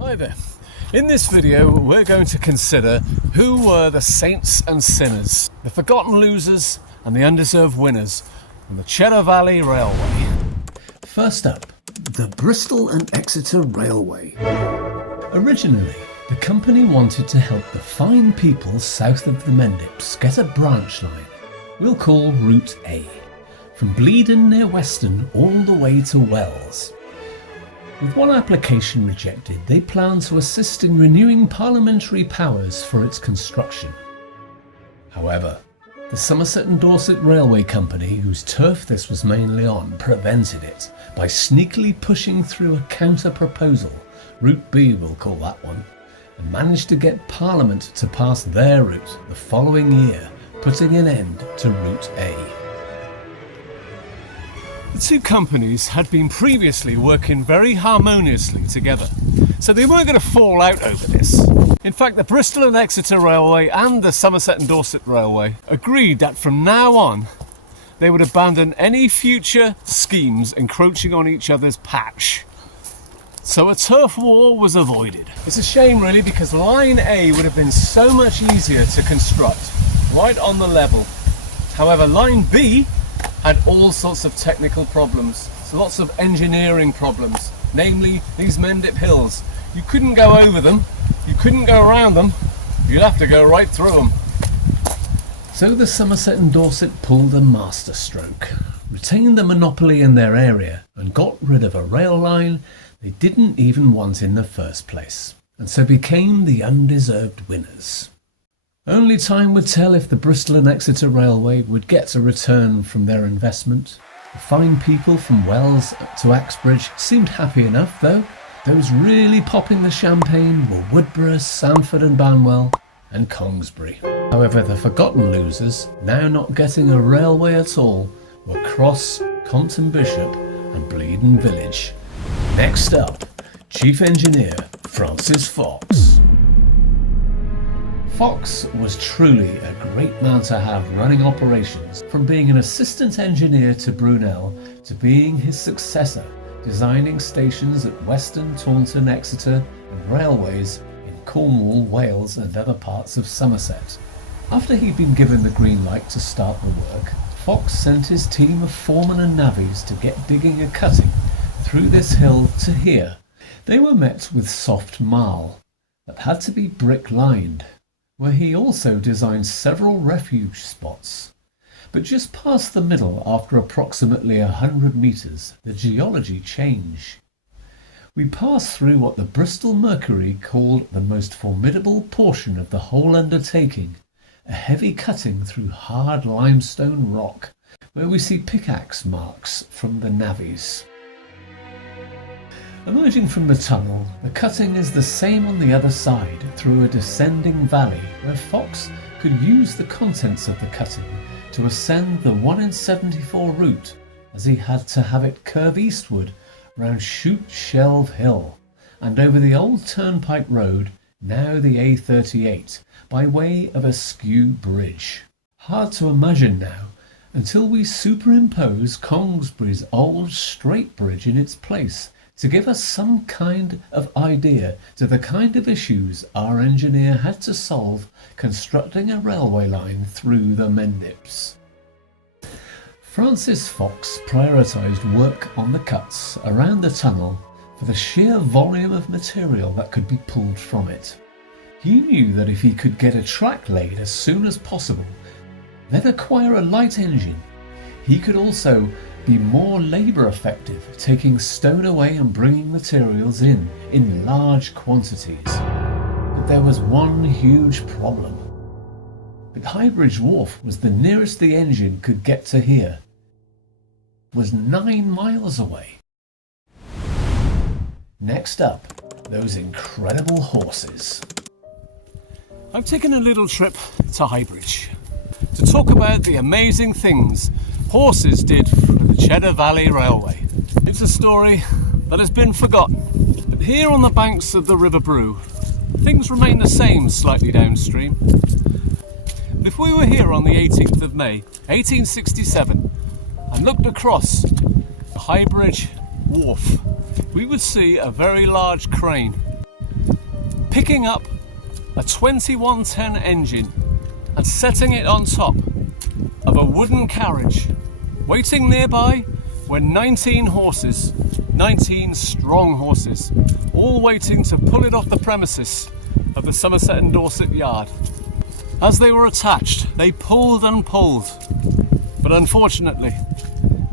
Hi there. In this video we're going to consider who were the saints and sinners, the forgotten losers and the undeserved winners on the Cheddar Valley Railway. First up, the Bristol and Exeter Railway. Originally, the company wanted to help the fine people south of the Mendips get a branch line we'll call Route A, from Bleedon near Weston all the way to Wells. With one application rejected, they planned to assist in renewing parliamentary powers for its construction. However, the Somerset and Dorset Railway Company, whose turf this was mainly on, prevented it by sneakily pushing through a counter-proposal, Route B we'll call that one, and managed to get Parliament to pass their route the following year, putting an end to Route A. The two companies had been previously working very harmoniously together, so they weren't going to fall out over this. In fact, the Bristol and Exeter Railway and the Somerset and Dorset Railway agreed that from now on they would abandon any future schemes encroaching on each other's patch. So a turf war was avoided. It's a shame really, because Line A would have been so much easier to construct, right on the level. However, Line B had all sorts of technical problems, so lots of engineering problems, namely these Mendip hills. You couldn't go over them, you couldn't go around them, you'd have to go right through them. So the Somerset and Dorset pulled a masterstroke, retained the monopoly in their area and got rid of a rail line they didn't even want in the first place, and so became the undeserved winners. Only time would tell if the Bristol and Exeter Railway would get a return from their investment. The fine people from Wells to Axbridge seemed happy enough though. Those really popping the champagne were Woodborough, Sanford and Banwell and Congsbury. However, the forgotten losers, now not getting a railway at all, were Cross, Compton Bishop and Bleedon Village. Next up, Chief Engineer Francis Fox. Fox was truly a great man to have running operations, from being an assistant engineer to Brunel to being his successor, designing stations at Weston, Taunton, Exeter and railways in Cornwall, Wales and other parts of Somerset. After he'd been given the green light to start the work, Fox sent his team of foremen and navvies to get digging a cutting through this hill to here. They were met with soft marl that had to be brick lined, where he also designed several refuge spots. But just past the middle, after approximately 100 metres, the geology changed. We passed through what the Bristol Mercury called the most formidable portion of the whole undertaking, a heavy cutting through hard limestone rock, where we see pickaxe marks from the navvies. Emerging from the tunnel, the cutting is the same on the other side, through a descending valley where Fox could use the contents of the cutting to ascend the 1 in 74 route, as he had to have it curve eastward round Chute Shelve Hill and over the old turnpike road, now the A38, by way of a skew bridge. Hard to imagine now, until we superimpose Congsbury's old straight bridge in its place, to give us some kind of idea to the kind of issues our engineer had to solve constructing a railway line through the Mendips. Francis Fox prioritised work on the cuts around the tunnel for the sheer volume of material that could be pulled from it. He knew that if he could get a track laid as soon as possible, then acquire a light engine, he could also be more labour effective, taking stone away and bringing materials in large quantities. But there was one huge problem. The Highbridge Wharf was the nearest the engine could get to here. It was 9 miles away. Next up, those incredible horses. I've taken a little trip to Highbridge to talk about the amazing things horses did for the Cheddar Valley Railway. It's a story that has been forgotten, but here on the banks of the River Brue, things remain the same slightly downstream. If we were here on the 18th of May, 1867, and looked across the Highbridge Wharf, we would see a very large crane picking up a 21-ton engine and setting it on top of a wooden carriage. Waiting nearby were 19 horses, 19 strong horses, all waiting to pull it off the premises of the Somerset and Dorset yard. As they were attached, they pulled and pulled, but unfortunately,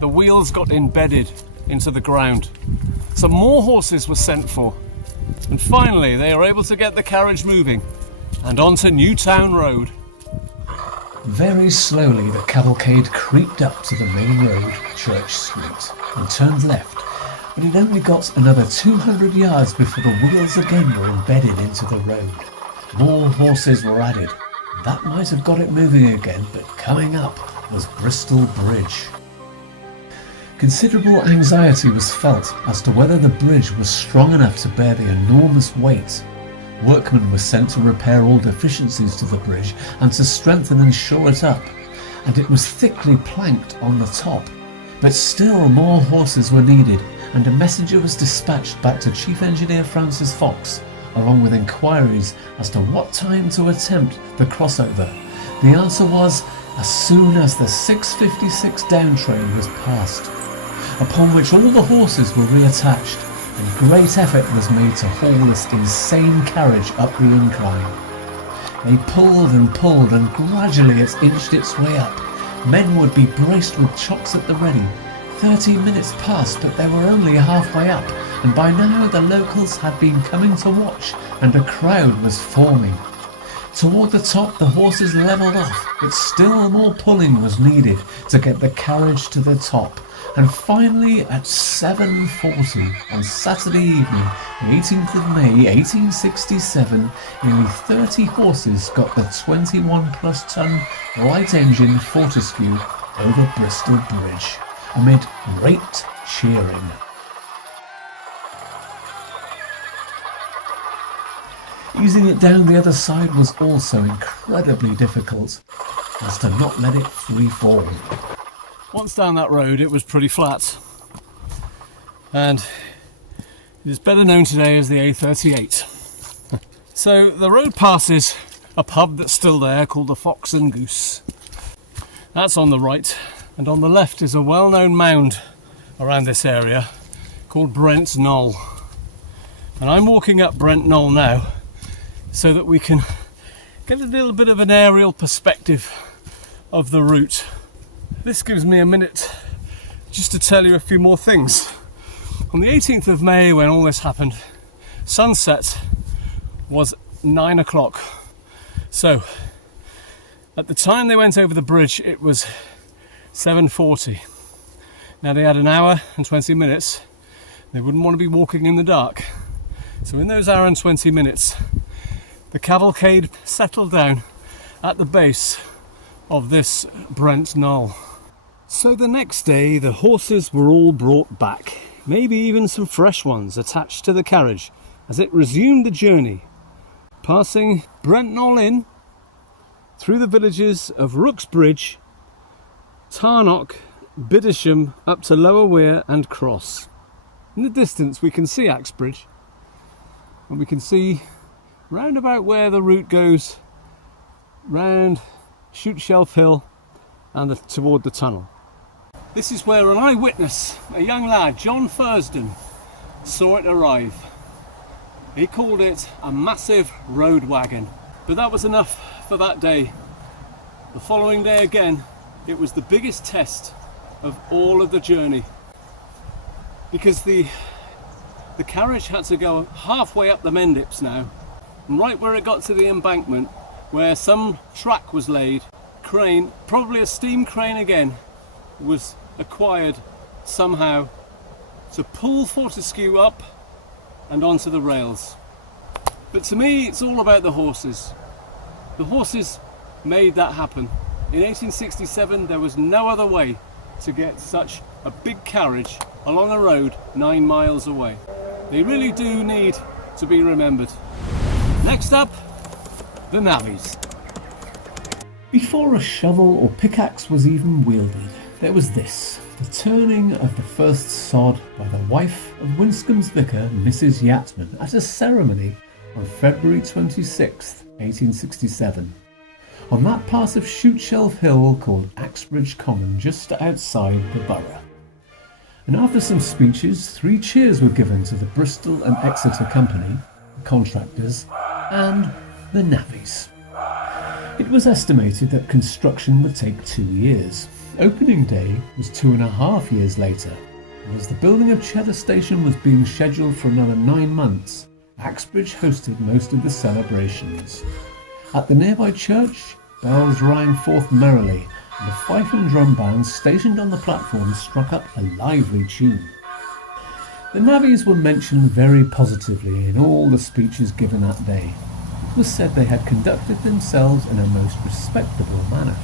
the wheels got embedded into the ground. So more horses were sent for, and finally they were able to get the carriage moving and onto Newtown Road. Very slowly the cavalcade creeped up to the main road, Church Street, and turned left, but it only got another 200 yards before the wheels again were embedded into the road. More horses were added. That might have got it moving again, but coming up was Bristol Bridge. Considerable anxiety was felt as to whether the bridge was strong enough to bear the enormous weight. Workmen were sent to repair all deficiencies to the bridge and to strengthen and shore it up, and it was thickly planked on the top. But still more horses were needed, and a messenger was dispatched back to Chief Engineer Francis Fox, along with inquiries as to what time to attempt the crossover. The answer was as soon as the 6:56 down train was passed, upon which all the horses were reattached, and great effort was made to haul this insane carriage up the incline. They pulled and pulled, and gradually it inched its way up. Men would be braced with chocks at the ready. 30 minutes passed, but they were only halfway up, and by now the locals had been coming to watch, and a crowd was forming. Toward the top the horses levelled off, but still more pulling was needed to get the carriage to the top. And finally, at 7:40 on Saturday evening, the 18th of May 1867, nearly 30 horses got the 21-plus-ton light-engine Fortescue over Bristol Bridge, amid great cheering. Easing it down the other side was also incredibly difficult, as to not let it free fall. Once down that road, it was pretty flat, and it is better known today as the A38. So the road passes a pub that's still there called the Fox and Goose. That's on the right, and on the left is a well-known mound around this area called Brent Knoll. And I'm walking up Brent Knoll now so that we can get a little bit of an aerial perspective of the route. This gives me a minute just to tell you a few more things. On the 18th of May, when all this happened, sunset was 9 o'clock. So at the time they went over the bridge, it was 7:40. Now they had an hour and 20 minutes. They wouldn't want to be walking in the dark. So in those hour and 20 minutes, the cavalcade settled down at the base of this Brent Knoll. So the next day the horses were all brought back, maybe even some fresh ones attached to the carriage as it resumed the journey, passing Brent Knoll Inn, through the villages of Rooksbridge, Tarnock, Bidisham, up to Lower Weir and Cross. In the distance we can see Axbridge, and we can see round about where the route goes round Shoot Shelf Hill and toward the tunnel. This is where an eyewitness, a young lad, John Fursden, saw it arrive. He called it a massive road wagon, but that was enough for that day. The following day again, it was the biggest test of all of the journey, because the carriage had to go halfway up the Mendips now, and right where it got to the embankment, where some track was laid, crane, probably a steam crane again, was acquired somehow to pull Fortescue up and onto the rails. But to me, it's all about the horses. The horses made that happen. In 1867, there was no other way to get such a big carriage along a road 9 miles away. They really do need to be remembered. Next up, the navvies. Before a shovel or pickaxe was even wielded, there was this, the turning of the first sod by the wife of Winscomb's vicar, Mrs. Yatman, at a ceremony on February 26, 1867, on that part of Shoot Hill called Axbridge Common just outside the borough. And after some speeches, 3 cheers were given to the Bristol and Exeter Company, the contractors, and the navvies. It was estimated that construction would take 2 years. Opening day was 2.5 years later, and as the building of Cheddar Station was being scheduled for another 9 months, Axbridge hosted most of the celebrations. At the nearby church, bells rang forth merrily, and the fife and drum bands stationed on the platform struck up a lively tune. The navvies were mentioned very positively in all the speeches given that day. It was said they had conducted themselves in a most respectable manner.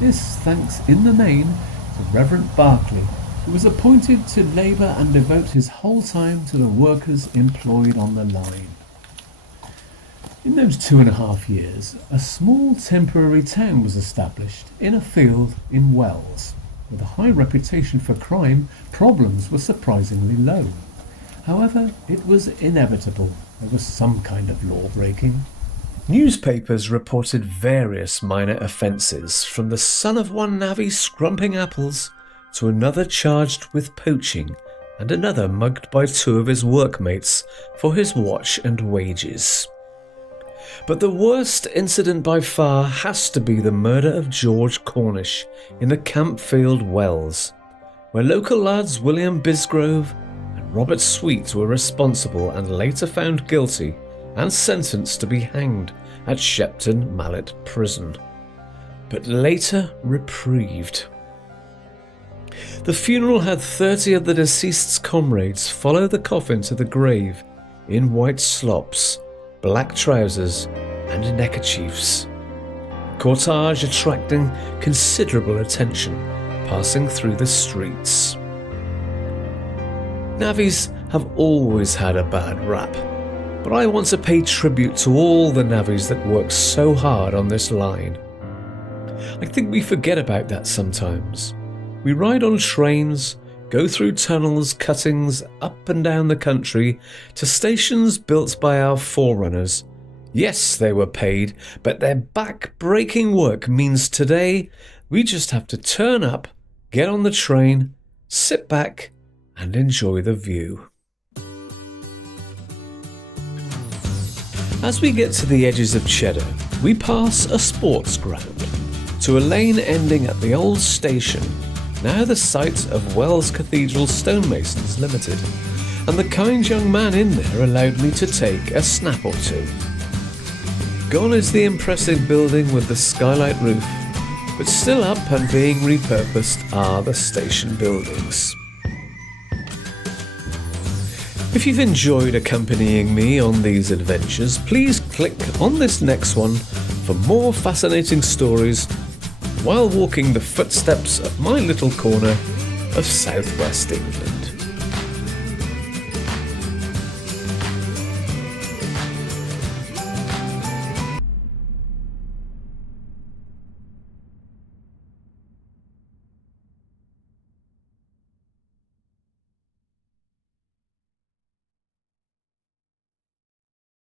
This thanks in the main to Reverend Berkeley, who was appointed to labour and devote his whole time to the workers employed on the line. In those 2.5 years, a small temporary town was established in a field in Wells. With a high reputation for crime, problems were surprisingly low. However, it was inevitable there was some kind of law breaking. Newspapers reported various minor offences, from the son of one navvy scrumping apples to another charged with poaching and another mugged by 2 of his workmates for his watch and wages. But the worst incident by far has to be the murder of George Cornish in the Campfield Wells, where local lads William Bisgrove and Robert Sweet were responsible and later found guilty and sentenced to be hanged at Shepton Mallet Prison, but later reprieved. The funeral had 30 of the deceased's comrades follow the coffin to the grave in white slops, black trousers and neckerchiefs. Cortege attracting considerable attention passing through the streets. Navvies have always had a bad rap, but I want to pay tribute to all the navvies that work so hard on this line. I think we forget about that sometimes. We ride on trains, go through tunnels, cuttings, up and down the country, to stations built by our forerunners. Yes, they were paid, but their back-breaking work means today we just have to turn up, get on the train, sit back and enjoy the view. As we get to the edges of Cheddar, we pass a sports ground, to a lane ending at the old station, now the site of Wells Cathedral Stonemasons Limited, and the kind young man in there allowed me to take a snap or 2. Gone is the impressive building with the skylight roof, but still up and being repurposed are the station buildings. If you've enjoyed accompanying me on these adventures, please click on this next one for more fascinating stories while walking the footsteps of my little corner of southwest England.